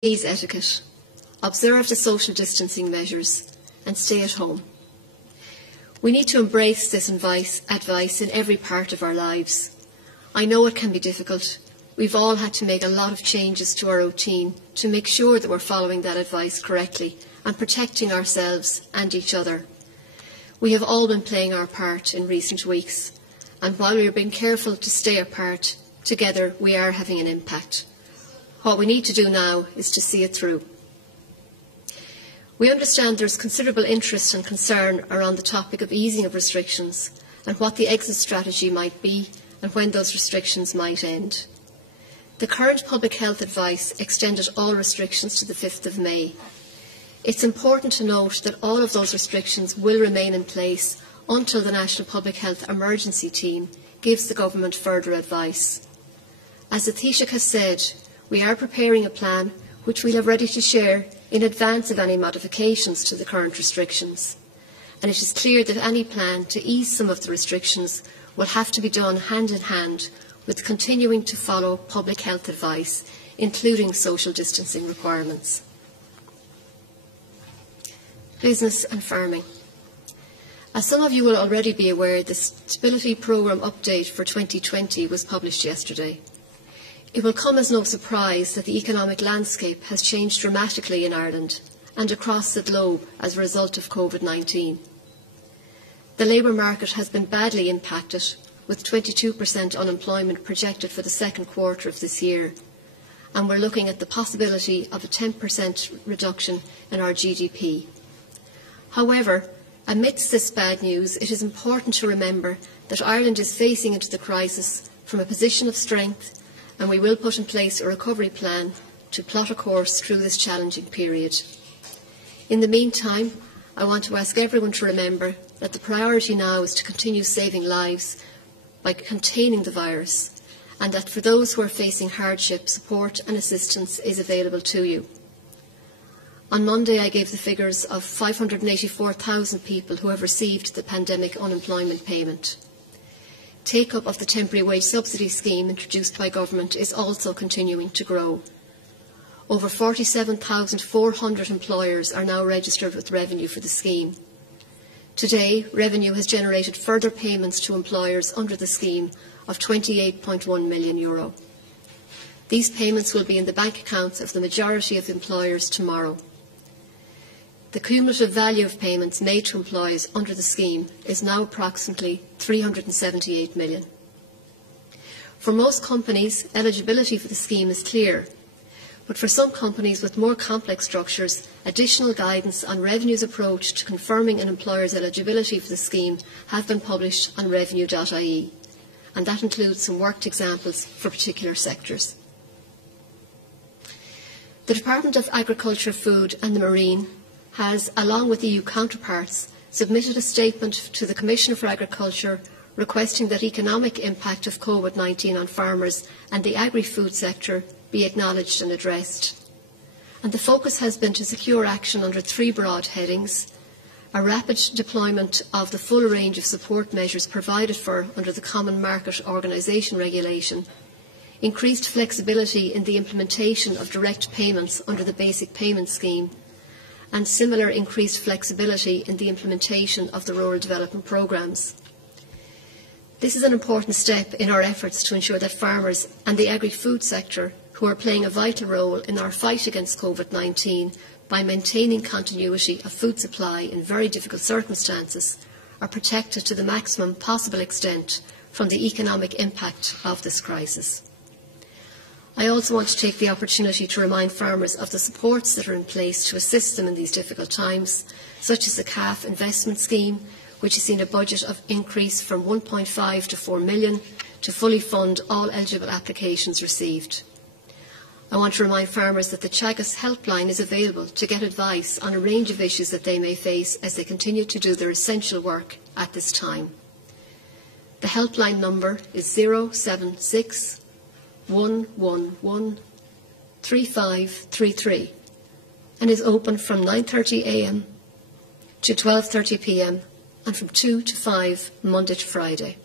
Please etiquette, observe the social distancing measures and stay at home. We need to embrace this advice in every part of our lives. I know it can be difficult. We've all had to make a lot of changes to our routine to make sure that we're following that advice correctly and protecting ourselves and each other. We have all been playing our part in recent weeks, and while we are being careful to stay apart, together we are having an impact. What we need to do now is to see it through. We understand there is considerable interest and concern around the topic of easing of restrictions and what the exit strategy might be and when those restrictions might end. The current public health advice extended all restrictions to the 5th of May. It's important to note that all of those restrictions will remain in place until the National Public Health Emergency Team gives the Government further advice. As the Taoiseach has said, we are preparing a plan which we'll have ready to share in advance of any modifications to the current restrictions. And it is clear that any plan to ease some of the restrictions will have to be done hand in hand with continuing to follow public health advice, including social distancing requirements. Business and farming. As some of you will already be aware, the Stability Programme update for 2020 was published yesterday. It will come as no surprise that the economic landscape has changed dramatically in Ireland and across the globe as a result of Covid-19. The labour market has been badly impacted, with 22% unemployment projected for the second quarter of this year, and we're looking at the possibility of a 10% reduction in our GDP. However, amidst this bad news, it is important to remember that Ireland is facing into the crisis from a position of strength, and we will put in place a recovery plan to plot a course through this challenging period. In the meantime, I want to ask everyone to remember that the priority now is to continue saving lives by containing the virus, and that for those who are facing hardship, support and assistance is available to you. On Monday, I gave the figures of 584,000 people who have received the pandemic unemployment payment. Take-up of the temporary wage subsidy scheme introduced by government is also continuing to grow. Over 47,400 employers are now registered with revenue for the scheme. Today, revenue has generated further payments to employers under the scheme of €28.1 million. These payments will be in the bank accounts of the majority of employers tomorrow. The cumulative value of payments made to employees under the scheme is now approximately €378 million. For most companies, eligibility for the scheme is clear, but for some companies with more complex structures, additional guidance on Revenue's approach to confirming an employer's eligibility for the scheme have been published on revenue.ie, and that includes some worked examples for particular sectors. The Department of Agriculture, Food and the Marine has, along with EU counterparts, submitted a statement to the Commissioner for Agriculture requesting that economic impact of Covid-19 on farmers and the agri-food sector be acknowledged and addressed. And the focus has been to secure action under three broad headings: a rapid deployment of the full range of support measures provided for under the Common Market Organisation regulation, increased flexibility in the implementation of direct payments under the Basic Payment Scheme, and similar increased flexibility in the implementation of the rural development programmes. This is an important step in our efforts to ensure that farmers and the agri-food sector, who are playing a vital role in our fight against Covid-19 by maintaining continuity of food supply in very difficult circumstances, are protected to the maximum possible extent from the economic impact of this crisis. I also want to take the opportunity to remind farmers of the supports that are in place to assist them in these difficult times, such as the CAF investment scheme, which has seen a budget of increase from 1.5 to 4 million to fully fund all eligible applications received. I want to remind farmers that the Teagasc helpline is available to get advice on a range of issues that they may face as they continue to do their essential work at this time. The helpline number is 076 111 3533 and is open from 9:30 a.m. to 12:30 p.m. and from 2 to 5 Monday to Friday.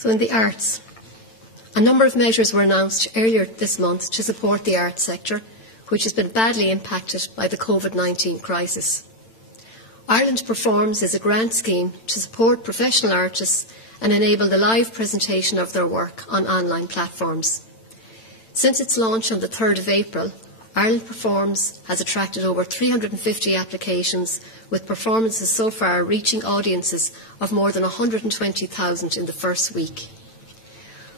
So in the arts, a number of measures were announced earlier this month to support the arts sector, which has been badly impacted by the Covid-19 crisis. Ireland Performs is a grant scheme to support professional artists and enable the live presentation of their work on online platforms. Since its launch on the 3rd of April, Ireland Performs has attracted over 350 applications, with performances so far reaching audiences of more than 120,000 in the first week.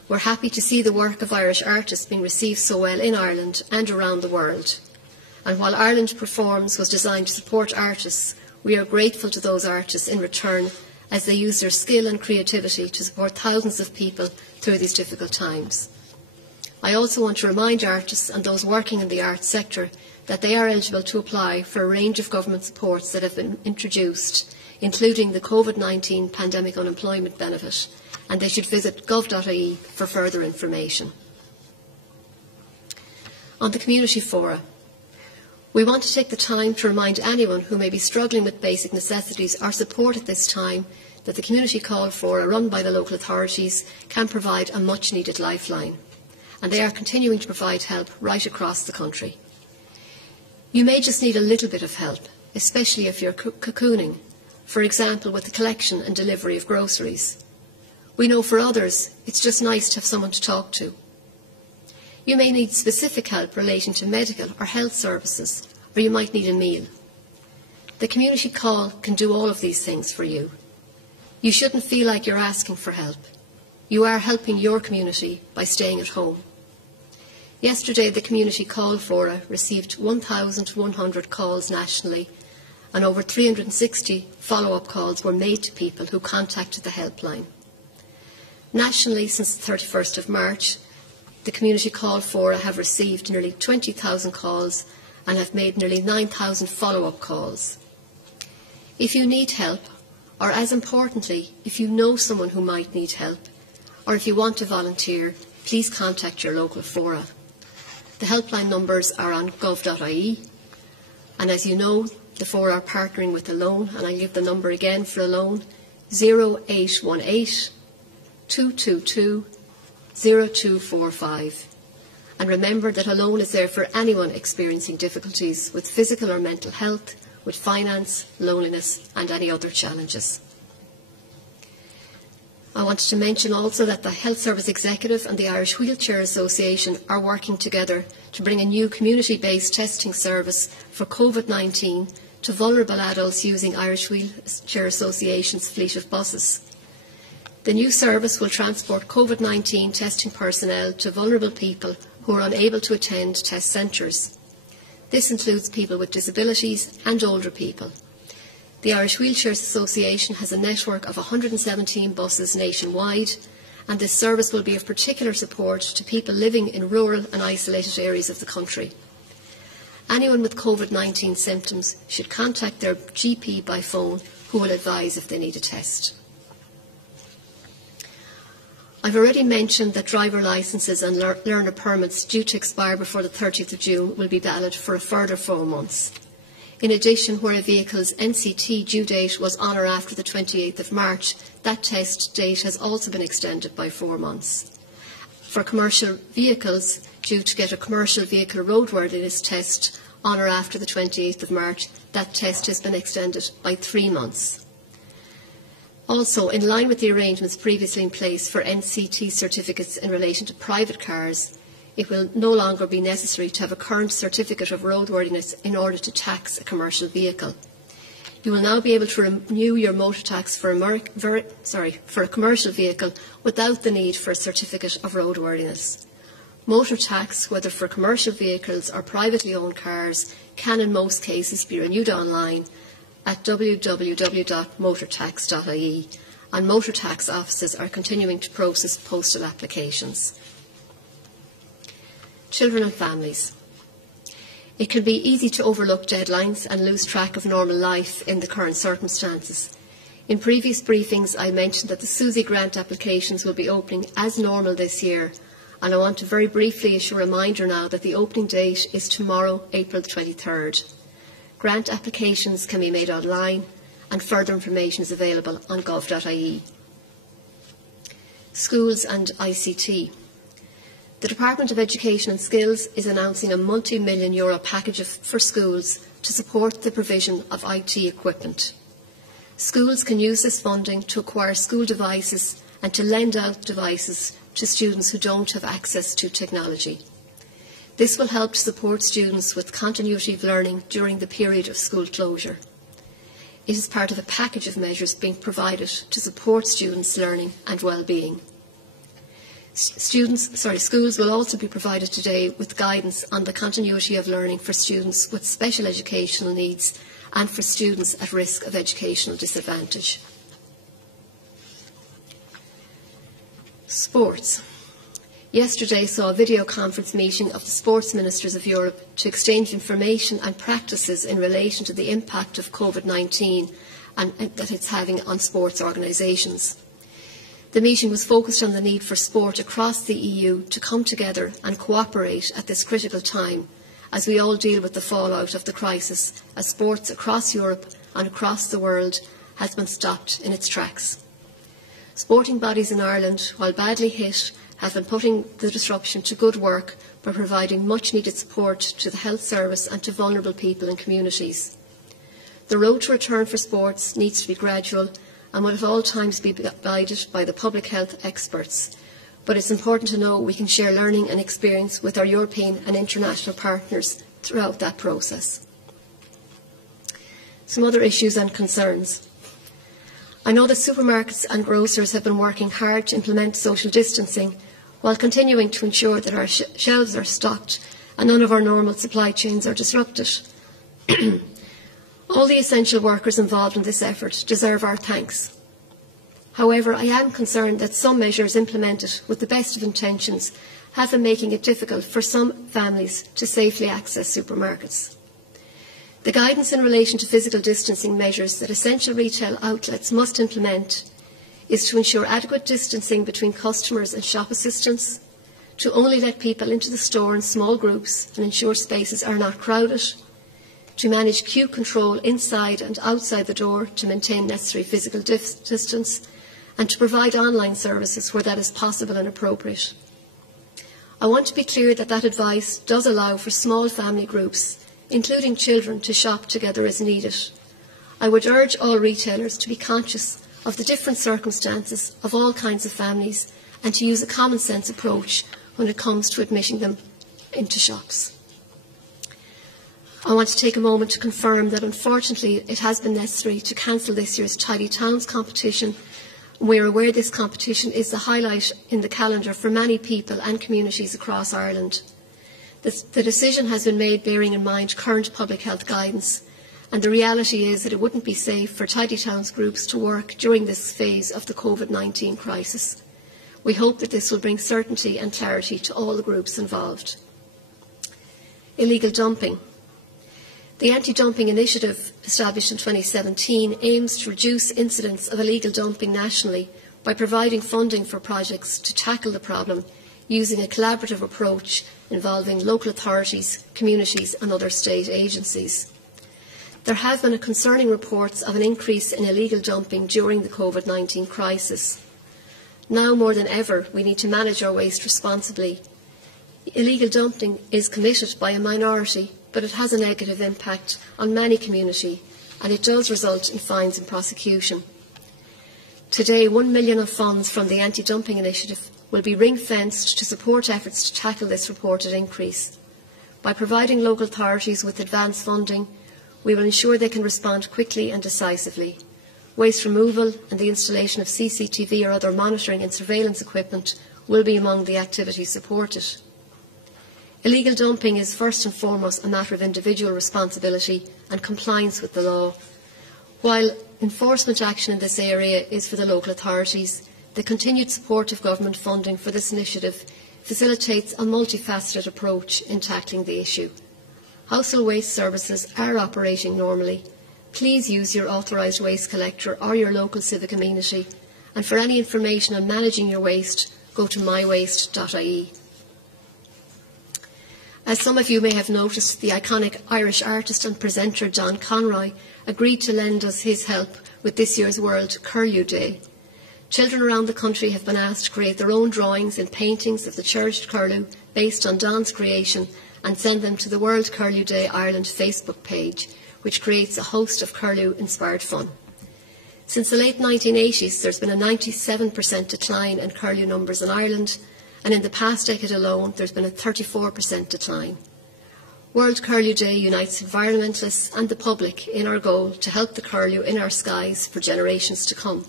We're happy to see the work of Irish artists being received so well in Ireland and around the world. And while Ireland Performs was designed to support artists, we are grateful to those artists in return as they use their skill and creativity to support thousands of people through these difficult times. I also want to remind artists and those working in the arts sector that they are eligible to apply for a range of government supports that have been introduced, including the Covid-19 Pandemic Unemployment Benefit, and they should visit gov.ie for further information. On the community fora, we want to take the time to remind anyone who may be struggling with basic necessities or support at this time that the community call fora run by the local authorities can provide a much-needed lifeline, and they are continuing to provide help right across the country. You may just need a little bit of help, especially if you're cocooning, for example with the collection and delivery of groceries. We know for others it's just nice to have someone to talk to. You may need specific help relating to medical or health services, or you might need a meal. The community call can do all of these things for you. You shouldn't feel like you're asking for help. You are helping your community by staying at home. Yesterday, the community call fora received 1,100 calls nationally, and over 360 follow-up calls were made to people who contacted the helpline. Nationally, since the 31st of March, the community call fora have received nearly 20,000 calls and have made nearly 9,000 follow-up calls. If you need help, or as importantly, if you know someone who might need help, or if you want to volunteer, please contact your local fora. The helpline numbers are on gov.ie, and as you know, the fora are partnering with a loan, and I give the number again for a loan, 0818 222 0245. And remember that a loan is there for anyone experiencing difficulties with physical or mental health, with finance, loneliness and any other challenges. I wanted to mention also that the Health Service Executive and the Irish Wheelchair Association are working together to bring a new community-based testing service for Covid-19 to vulnerable adults using Irish Wheelchair Association's fleet of buses. The new service will transport Covid-19 testing personnel to vulnerable people who are unable to attend test centres. This includes people with disabilities and older people. The Irish Wheelchair Association has a network of 117 buses nationwide, and this service will be of particular support to people living in rural and isolated areas of the country. Anyone with Covid-19 symptoms should contact their GP by phone, who will advise if they need a test. I've already mentioned that driver licences and learner permits due to expire before the 30th of June will be valid for a further 4 months. In addition, where a vehicle's NCT due date was on or after the 28th of March, that test date has also been extended by 4 months. For commercial vehicles due to get a commercial vehicle roadworthiness test on or after the 28th of March, that test has been extended by 3 months. Also, in line with the arrangements previously in place for NCT certificates in relation to private cars, it will no longer be necessary to have a current certificate of roadworthiness in order to tax a commercial vehicle. You will now be able to renew your motor tax for a commercial vehicle without the need for a certificate of roadworthiness. Motor tax, whether for commercial vehicles or privately owned cars, can in most cases be renewed online at www.motortax.ie, and motor tax offices are continuing to process postal applications. Children and families. It can be easy to overlook deadlines and lose track of normal life in the current circumstances. In previous briefings, I mentioned that the SUSI grant applications will be opening as normal this year, and I want to very briefly issue a reminder now that the opening date is tomorrow, April the 23rd. Grant applications can be made online, and further information is available on gov.ie. schools and ICT. The Department of Education and Skills is announcing a multi-million euro package for schools to support the provision of IT equipment. Schools can use this funding to acquire school devices and to lend out devices to students who don't have access to technology. This will help to support students with continuity of learning during the period of school closure. It is part of a package of measures being provided to support students' learning and well-being. Schools will also be provided today with guidance on the continuity of learning for students with special educational needs and for students at risk of educational disadvantage. Sports. Yesterday saw a video conference meeting of the sports ministers of Europe to exchange information and practices in relation to the impact of Covid-19 and that it's having on sports organisations. The meeting was focused on the need for sport across the EU to come together and cooperate at this critical time as we all deal with the fallout of the crisis, as sports across Europe and across the world has been stopped in its tracks. Sporting bodies in Ireland, while badly hit, have been putting the disruption to good work by providing much needed support to the health service and to vulnerable people and communities. The road to return for sports needs to be gradual and will at all times be guided by the public health experts. But it's important to know we can share learning and experience with our European and international partners throughout that process. Some other issues and concerns. I know that supermarkets and grocers have been working hard to implement social distancing while continuing to ensure that our shelves are stocked and none of our normal supply chains are disrupted. All the essential workers involved in this effort deserve our thanks. However, I am concerned that some measures implemented with the best of intentions have been making it difficult for some families to safely access supermarkets. The guidance in relation to physical distancing measures that essential retail outlets must implement is to ensure adequate distancing between customers and shop assistants, to only let people into the store in small groups and ensure spaces are not crowded, to manage queue control inside and outside the door to maintain necessary physical distance, and to provide online services where that is possible and appropriate. I want to be clear that that advice does allow for small family groups, including children, to shop together as needed. I would urge all retailers to be conscious of the different circumstances of all kinds of families and to use a common sense approach when it comes to admitting them into shops. I want to take a moment to confirm that unfortunately it has been necessary to cancel this year's Tidy Towns competition. We are aware this competition is the highlight in the calendar for many people and communities across Ireland. The decision has been made bearing in mind current public health guidance, and the reality is that it wouldn't be safe for Tidy Towns groups to work during this phase of the Covid-19 crisis. We hope that this will bring certainty and clarity to all the groups involved. Illegal dumping. The anti-dumping initiative, established in 2017, aims to reduce incidents of illegal dumping nationally by providing funding for projects to tackle the problem using a collaborative approach involving local authorities, communities and other state agencies. There have been concerning reports of an increase in illegal dumping during the Covid-19 crisis. Now more than ever, we need to manage our waste responsibly. Illegal dumping is committed by a minority, but it has a negative impact on many communities, and it does result in fines and prosecution. Today, 1 million of funds from the anti-dumping initiative will be ring-fenced to support efforts to tackle this reported increase. By providing local authorities with advance funding, we will ensure they can respond quickly and decisively. Waste removal and the installation of CCTV or other monitoring and surveillance equipment will be among the activities supported. Illegal dumping is first and foremost a matter of individual responsibility and compliance with the law. While enforcement action in this area is for the local authorities, the continued support of government funding for this initiative facilitates a multifaceted approach in tackling the issue. Household waste services are operating normally. Please use your authorised waste collector or your local civic amenity, and for any information on managing your waste, go to mywaste.ie. As some of you may have noticed, the iconic Irish artist and presenter John Conroy agreed to lend us his help with this year's World Curlew Day. Children around the country have been asked to create their own drawings and paintings of the cherished curlew based on Don's creation and send them to the World Curlew Day Ireland Facebook page, which creates a host of curlew-inspired fun. Since the late 1980s, there's been a 97% decline in curlew numbers in Ireland, and in the past decade alone, there's been a 34% decline. World Curlew Day unites environmentalists and the public in our goal to help the curlew in our skies for generations to come.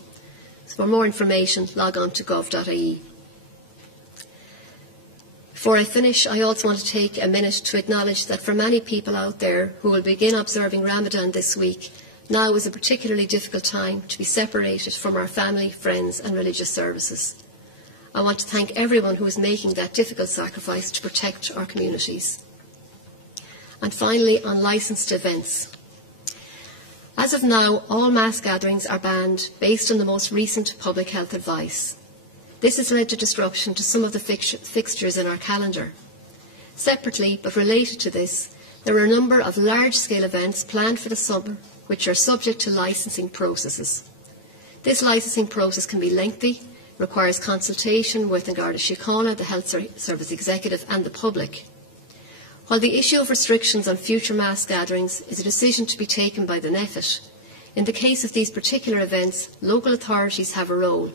So for more information, log on to gov.ie. Before I finish, I also want to take a minute to acknowledge that for many people out there who will begin observing Ramadan this week, now is a particularly difficult time to be separated from our family, friends and religious services. I want to thank everyone who is making that difficult sacrifice to protect our communities. And finally, on licensed events. As of now, all mass gatherings are banned based on the most recent public health advice. This has led to disruption to some of the fixtures in our calendar. Separately, but related to this, there are a number of large-scale events planned for the summer which are subject to licensing processes. This licensing process can be lengthy, requires consultation with An Garda Síochána, the Health Service Executive and the public. While the issue of restrictions on future mass gatherings is a decision to be taken by the NEFIT, in the case of these particular events, local authorities have a role.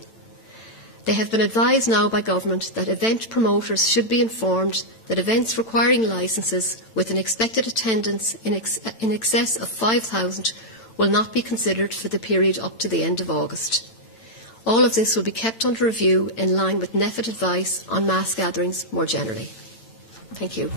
They have been advised now by government that event promoters should be informed that events requiring licences with an expected attendance in excess of 5,000 will not be considered for the period up to the end of August. All of this will be kept under review in line with NEFIT advice on mass gatherings more generally. Thank you.